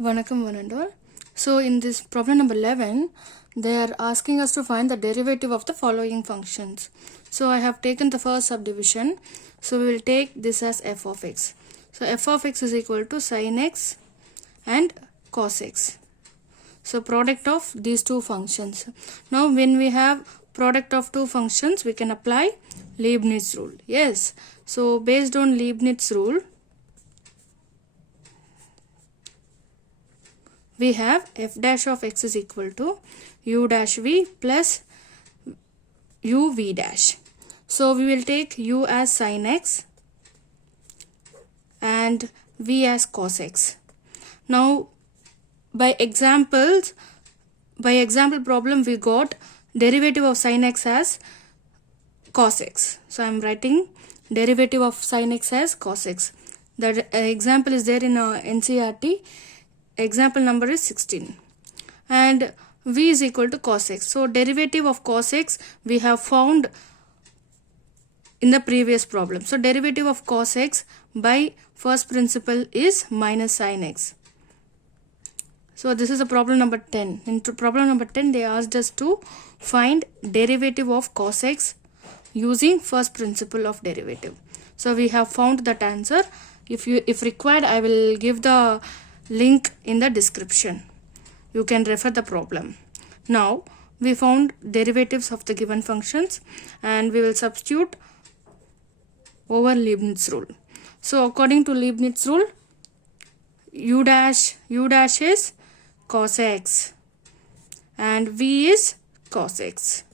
Vanakkam one and all. So in this problem number 11, they are asking us to find the derivative of the following functions. So I have taken the first subdivision. So we will take this as f of x. So f of x is equal to sin x and cos x. So product of these two functions. Now when we have product of two functions, we can apply Leibniz rule. Yes. So based on Leibniz rule, we have f dash of x is equal to u dash v plus u v dash. So we will take u as sin x and v as cos x. Now by example problem we got derivative of sin x as cos x. So I am writing derivative of sin x as cos x. That example is there in NCERT. Example number is 16 and v is equal to cos x. So derivative of cos x we have found in the previous problem. So derivative of cos x by first principle is minus sin x. So this is a problem number 10. In problem number 10 they asked us to find derivative of cos x using first principle of derivative. So we have found that answer. If required, I will give the link in the description. You can refer the problem. Now we found derivatives of the given functions and we will substitute over Leibniz rule. So according to Leibniz rule, u dash is cos x and v is cos x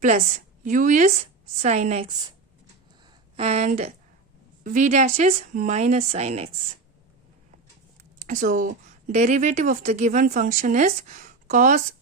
plus u is sin x and v dash is minus sin x. So derivative of the given function is cos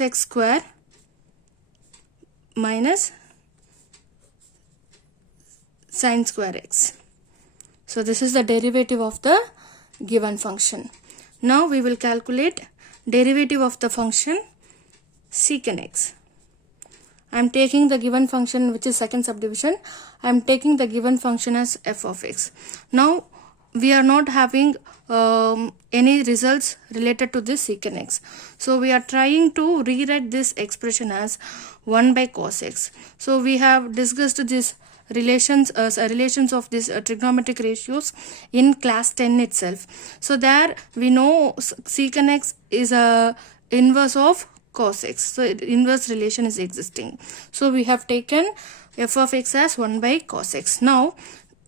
x square minus sin square x. So this is the derivative of the given function. Now we will calculate derivative of the function secant x. I am taking the given function, which is second subdivision. I am taking the given function as f of x. Now we are not having any results related to this secant x. So we are trying to rewrite this expression as 1 by cos x. So we have discussed this relations of these trigonometric ratios in class 10 itself. So there we know secant x is a inverse of cos x. So inverse relation is existing. So we have taken f of x as 1 by cos x. Now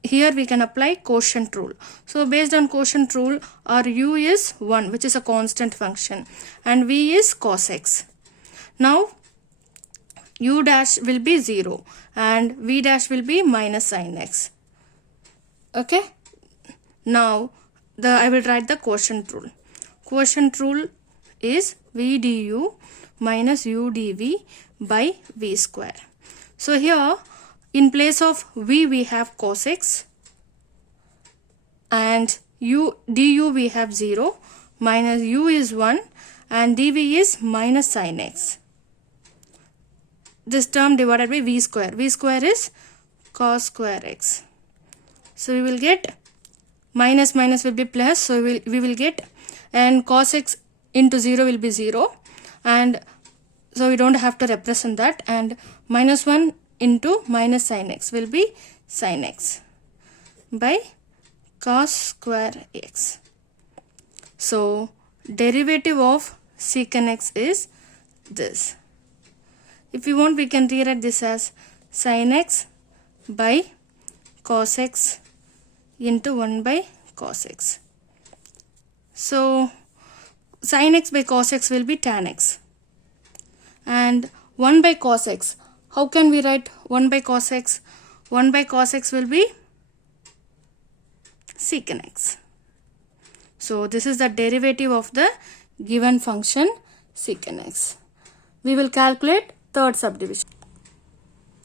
here we can apply quotient rule. So based on quotient rule, our u is 1, which is a constant function, and v is cos x. Now u dash will be 0 and v dash will be minus sin x. Okay. Now I will write the quotient rule. Quotient rule is v du minus u dv by v square. So here in place of v we have cos x and du we have 0 minus u is 1 and dv is minus sin x. This term divided by v square. V square is cos square x. So we will get minus will be plus. So we will get, and cos x into 0 will be 0, and so we don't have to represent that, and minus 1 into minus sin x will be sin x by cos square x. So derivative of secant x is this. If you want, we can rewrite this as sin x by cos x into 1 by cos x. So sin x by cos x will be tan x, and 1 by cos x. How can we write 1 by cos x? 1 by cos x will be secant x. So this is the derivative of the given function secant x. We will calculate third subdivision.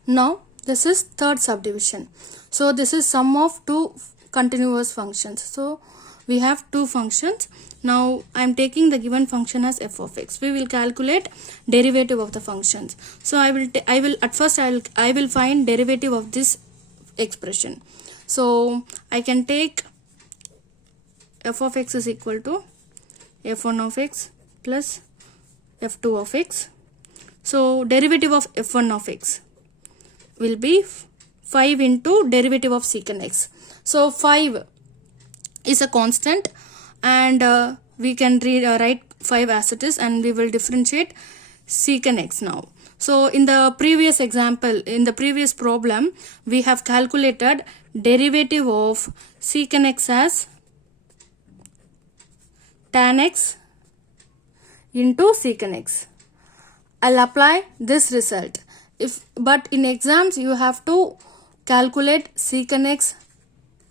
Now this is third subdivision. So this is sum of two continuous functions. So we have two functions. Now I am taking the given function as f of x. We will calculate derivative of the functions. So I will find derivative of this expression. So I can take f of x is equal to f1 of x plus f2 of x. So derivative of f1 of x will be 5 into derivative of secant x. So 5 is a constant, and we can write 5 as it is, and we will differentiate secant x now. So in the previous example, in the previous problem, we have calculated derivative of secant x as tan x into secant x. I'll apply this result. But in exams you have to calculate secant x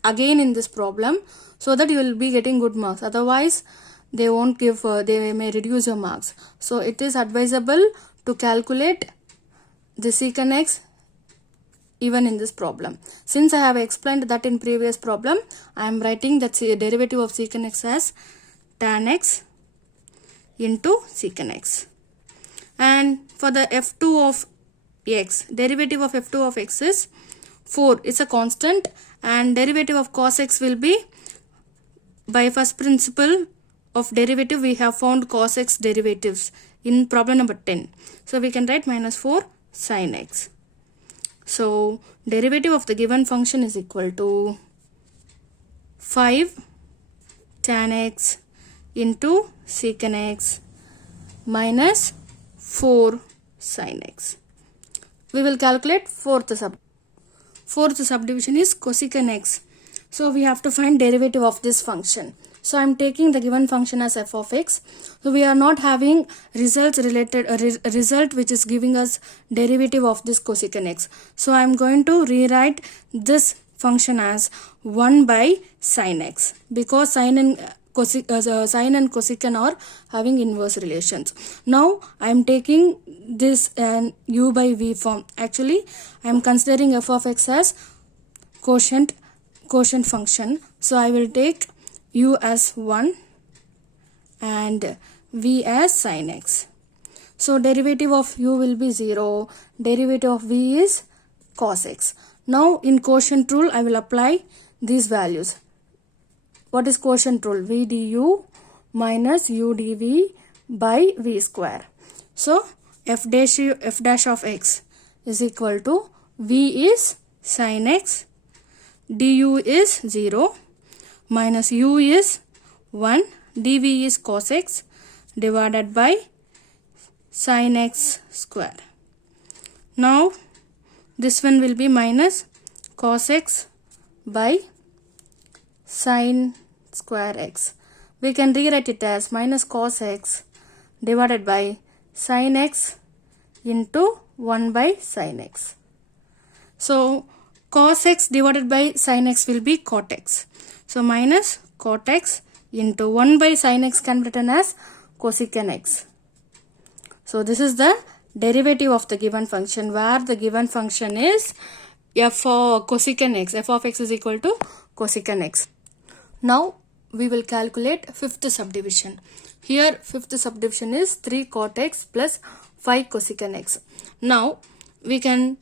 again in this problem, so that you will be getting good marks. Otherwise they won't give, they may reduce your marks. So it is advisable to calculate the secant x even in this problem. Since I have explained that in previous problem, I am writing that derivative of secant x as tan x into secant x. And for the f2 of x, derivative of f2 of x is 4. It's a constant, and derivative of cos x will be, by first principle of derivative, we have found cos x derivatives in problem number 10. So we can write minus 4 sin x. So derivative of the given function is equal to 5 tan x into secant x minus 4 sin x. We will calculate fourth subdivision is cosecant x. So we have to find derivative of this function. So I am taking the given function as f of x. So we are not having results related, a result which is giving us derivative of this cosecant x. So I am going to rewrite this function as 1 by sin x, because sine and cosecant are having inverse relations. Now I am taking this u by v form. Actually I am considering f of x as quotient function. So I will take u as 1 and v as sin x. So derivative of u will be 0, derivative of v is cos x. Now in quotient rule I will apply these values. What is quotient rule? v du minus u dv by v square. So f dash of x is equal to v is sin x, du is 0, minus u is 1, dv is cos x divided by sin x square. Now this one will be minus cos x by sin square x. We can rewrite it as minus cos x divided by sin x into 1 by sin x. So cos x divided by sin x will be cot x. So minus cot x into 1 by sin x can be written as cosecant x. So this is the derivative of the given function, where the given function is f for cosecant x. F of x is equal to cosecant x. Now we will calculate fifth subdivision. Here fifth subdivision is 3 cot x plus 5 cosecant x. Now we can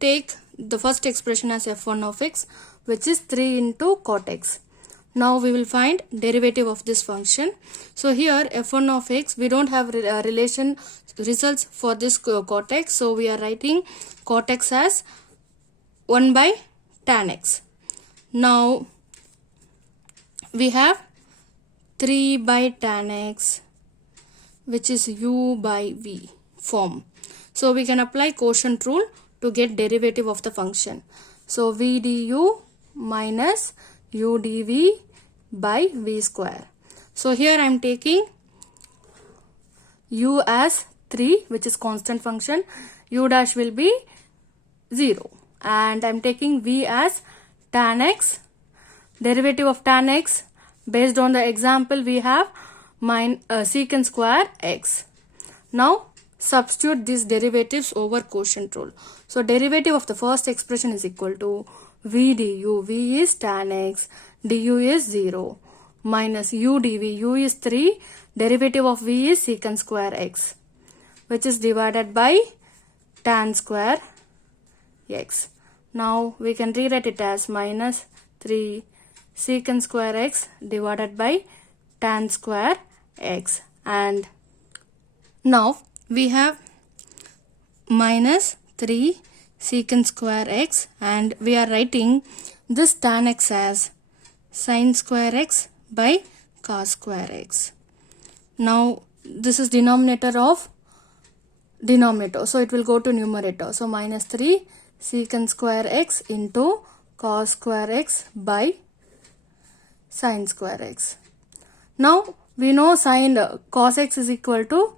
take the first expression as f1 of x, which is 3 into cot x. Now we will find derivative of this function. So here f1 of x, we don't have results for this cot x. So we are writing cot x as 1 by tan x. Now we have 3 by tan x, which is u by v form. So we can apply quotient rule to get derivative of the function. So v du minus u dv by v square. So here I am taking u as 3, which is constant function. U dash will be 0, and I am taking v as tan x. Derivative of tan x, based on the example we have secant square x. Now substitute these derivatives over quotient rule. So derivative of the first expression is equal to v du, v is tan x, du is 0, minus u dv, u is 3, derivative of v is secant square x, which is divided by tan square x. Now we can rewrite it as minus 3 secant square x divided by tan square x. And now we have minus 3 secant square x, and we are writing this tan x as sin square x by cos square x. Now this is denominator of denominator, so it will go to numerator. So minus 3 secant square x into cos square x by sin square x. Now we know sin cos x is equal to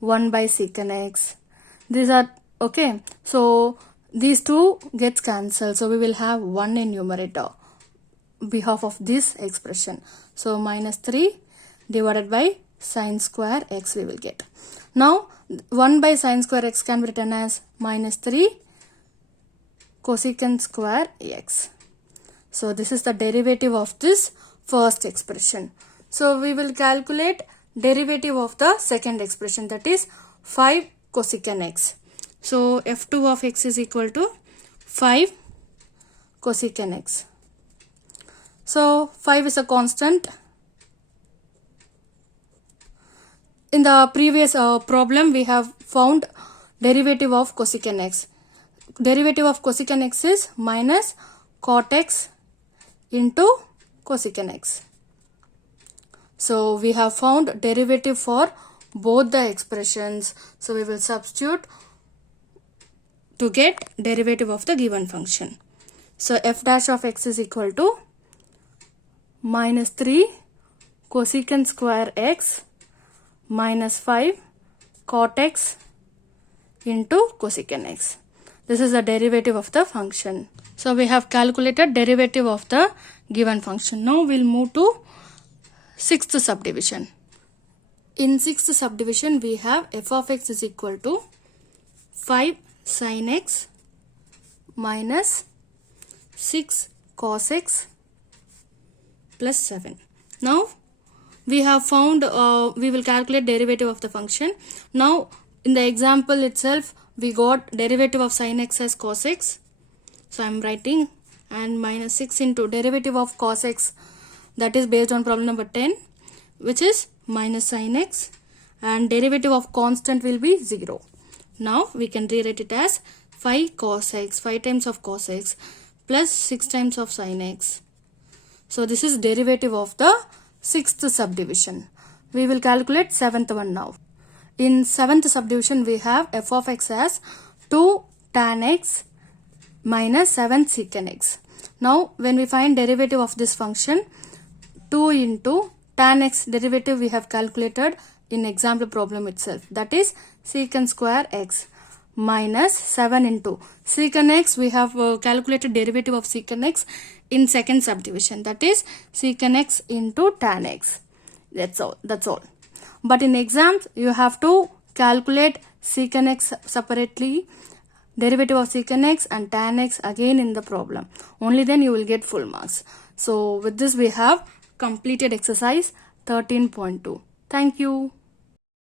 1 by secant x. These are okay, so these two gets cancelled, so we will have 1 in numerator behalf of this expression. So minus 3 divided by sin square x we will get. Now 1 by sin square x can be written as minus 3 cosecant square x. So this is the derivative of this first expression. So we will calculate derivative of the second expression, that is 5 cosecant x. So f2 of x is equal to 5 cosecant x. So 5 is a constant. In the previous problem we have found derivative of cosecant x. Derivative of cosecant x is minus cot x into cosecant x. So we have found derivative for both the expressions. So we will substitute to get derivative of the given function. So f dash of x is equal to minus 3 cosecant square x minus 5 cot x into cosecant x. This is the derivative of the function. So we have calculated derivative of the given function. Now we'll move to sixth subdivision. In sixth subdivision we have f of x is equal to 5 sin x minus 6 cos x plus 7. Now we have found we will calculate derivative of the function. Now in the example itself we got derivative of sin x as cos x. So I am writing, and minus 6 into derivative of cos x, that is based on problem number 10, which is minus sin x, and derivative of constant will be 0. Now we can rewrite it as 5 cos x, 5 times of cos x plus 6 times of sin x. So this is derivative of the sixth subdivision. We will calculate seventh one now. In seventh subdivision we have f of x as 2 tan x minus 7 secant x. Now when we find derivative of this function, 2 into tan x derivative we have calculated in example problem itself, that is secant square x minus 7 into secant x we have calculated derivative of secant x in second subdivision, that is secant x into tan x. That's all. But in exams you have to calculate secant x separately, derivative of secant x and tan x again in the problem. Only then you will get full marks. So with this we have completed exercise 13.2. Thank you.